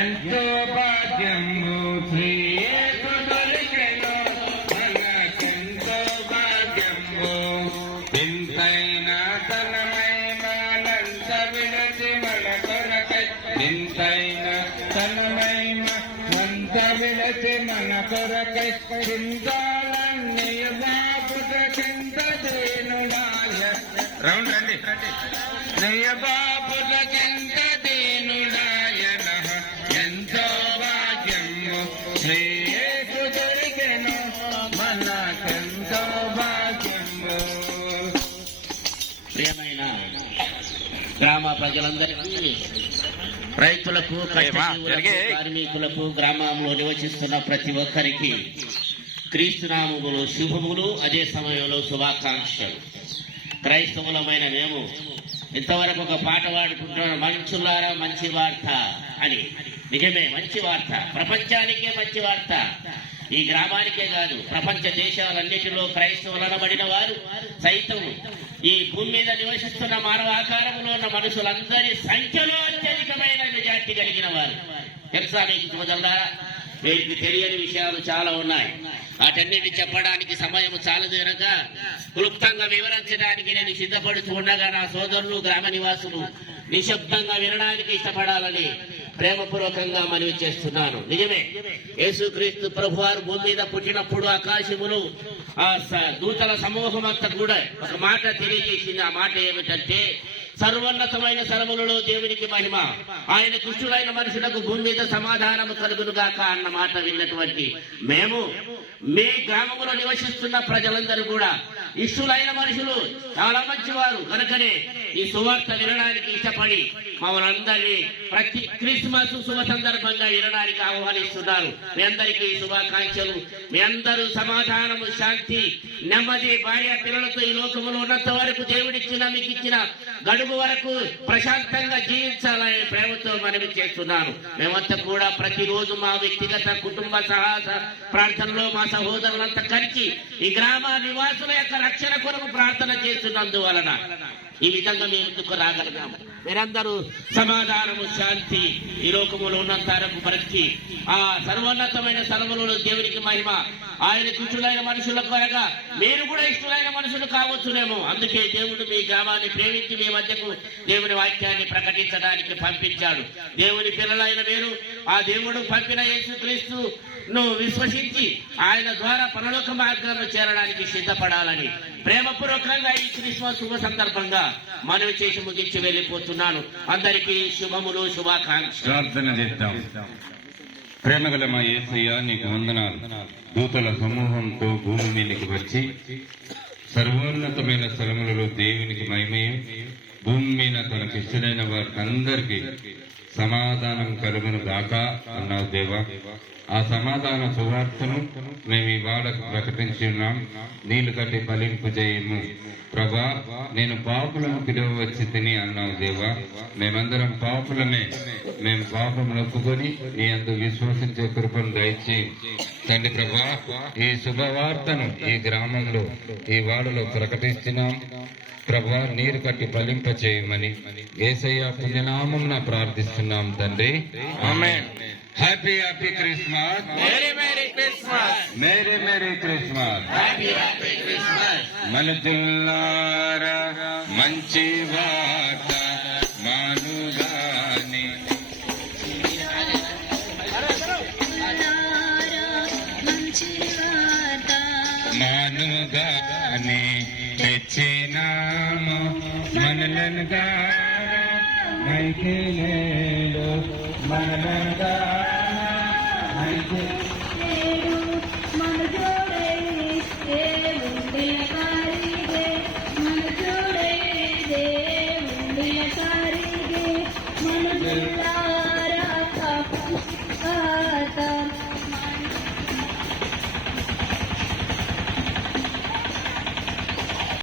ఎంతో భాగ్యము శ్రీయేసు దొరికెను మనకెంతో భాగ్యము ఇంతైన తన మహిమనంత విడచి మన కొరకై ఇంతైన తన మహిమనంత విడచి మన కొరకై చింతాలన్నీ బాపుట చింత దేనుడాయ రౌండ్ రండి నయ బాపుట చింత దేనుడాయన ఎంతో భాగ్యము శ్రీయేసు దొరికెను మనకెంతో భాగ్యము. ప్రియమైన గ్రామ ప్రజలందరికీ, రైతులకు, కార్మికులకు, గ్రామంలో నివసిస్తున్న ప్రతి ఒక్కరికి క్రీస్తునామములు శుభములు, అదే సమయంలో శుభాకాంక్షలు. క్రైస్తవులమైన మేము ఇంతవరకు ఒక పాట పాడుకుంటున్నాం, మంచులారా మంచి వార్త అని. నిజమే, మంచి వార్త, ప్రపంచానికే మంచి వార్త. ఈ గ్రామానికే కాదు, ప్రపంచ దేశాలన్నిటిలో క్రైస్తవులు అనబడిన వారు సైతం ఈ భూమి మీద నివసిస్తున్న మానవ ఆకారంలో ఉన్న మనుషులందరి సంఖ్యలో అత్యధికమైన నిజాతి కలిగిన వారు. తెలుసా మీకు సోదరులారా? వీరికి తెలియని విషయాలు చాలా ఉన్నాయి. వాటన్నిటి చెప్పడానికి సమయం చాలదు కనుక క్లుప్తంగా వివరించడానికి నేను సిద్ధపడుతూ ఉండగా నా సోదరులు, గ్రామ నివాసులు నిశ్శబ్దంగా వినడానికి ఇష్టపడాలని ప్రేమపూర్వకంగా మనవి చేస్తున్నాను. నిజమే, యేసుక్రీస్తు ప్రభువారు భూమి మీద పుట్టినప్పుడు ఆకాశములు దూతల సమూహం అంతా కూడా ఒక మాట తెలియజేసింది. ఆ మాట ఏమిటంటే, సర్వోన్నతమైన స్థలములలో దేవునికి మహిమ, ఆయన దుష్టులైన మనుషులకు భూమి మీద సమాధానము కలుగునుగాక అన్న మాట విన్నటువంటి మేము, మీ గ్రామంలో నివసిస్తున్న ప్రజలందరూ కూడా ఇష్టులైన మనుషులు, చాలా మంచివారు కనుకనే ఈ సువార్త వినడానికి ఇష్టపడి మమ్మల్ని అందరినీ ప్రతి క్రిస్మస్ శుభ సందర్భంగా వినడానికి ఆహ్వానిస్తున్నారు. మీ అందరికీ శుభాకాంక్షలు. మీ అందరూ సమాధానము, శాంతి, నెమ్మది, భార్య పిల్లలతో ఈ లోకములో ఉన్నంత వరకు దేవుడిచ్చిన, మీకు ఇచ్చిన గడువు వరకు ప్రశాంతంగా జీవించాలని ప్రేమతో మనవి చేస్తున్నాను. మేమంతా కూడా ప్రతిరోజు మా వ్యక్తిగత కుటుంబ సాహస ప్రార్థనలో మా సహోదరులంతా కలిసి ఈ గ్రామ నివాసుల యొక్క రక్షణ కొరకు ప్రార్థన చేస్తున్నందువలన ఈ విధంగా మేము ముందుకు రాగలిగాము. మీరందరూ సమాధానము, శాంతి ఈ లోకములో ఉన్నంత వరకు బ్రతికి ఆ సర్వోన్నతమైన స్థలములలో దేవునికి మహిమ, ఆయన ఇష్టలైన మనుషులకు అనగా మీరు కూడా ఇష్టలైన మనుషులు కావచ్చునేమో. అందుకే దేవుడు మీ గ్రామాన్ని ప్రేమించి మీ మధ్యకు దేవుని వాక్యాన్ని ప్రకటించడానికి పంపించాడు. దేవుని పిల్లలైన మీరు ఆ దేవుడు పంపిన యేసుక్రీస్తు విశ్వసించి ఆయన ద్వారా పరలోక మార్గంలో చేరడానికి సిద్ధపడాలని ప్రేమపూర్వకంగా ఈ క్రిస్మస్ శుభ సందర్భంగా మనవి చేసి ముగించి వెళ్ళిపోతున్నాను. అందరికీ శుభములు, శుభాకాంక్షలు. ప్రార్థన చేద్దాం. ప్రేమగల మా యేసయ్య, నీకు వందనాలు. దూతల సమూహంతో భూమి మీదకి వచ్చి సర్వోన్నతమైన స్థలములలో దేవునికి మహిమయు, భూమి మీద తనకు ఇష్టమైన వారికి అందరికీ సమాధానం కలుగును గాక అన్నావు దేవా. ఆ సమాధాన సువార్తను మేము ఇవాళ ప్రకటించి ఉన్నాం. నీళ్లు కట్టి ఫలింపు చేయము ప్రభా. నేను పాపులను పిలువవచ్చి తిని అన్నావు దేవా. మేమందరం పాపులమే. మేము పాపమును ఒప్పుకొని నీ అందు విశ్వసించే కృపను దయచేయి తండ్రి ప్రభా. ఈ శుభవార్తను ఈ గ్రామంలో ఈ వాడలో ప్రకటిస్తున్నాం ప్రభా. నీరు కట్టి ఫలింప చేయమని యేసయ్య పుణ్యనామమున ప్రార్థిస్తున్నాం తండ్రి. ఆమేన్. Happy happy Christmas. Merry merry Christmas. Merry merry Christmas. Happy happy Christmas. మనుషులారా మంచి వార్త మానుగాని, మానుగాని తెచ్చినాము మనలనుగా మైకేలేడు మనలనుగా మన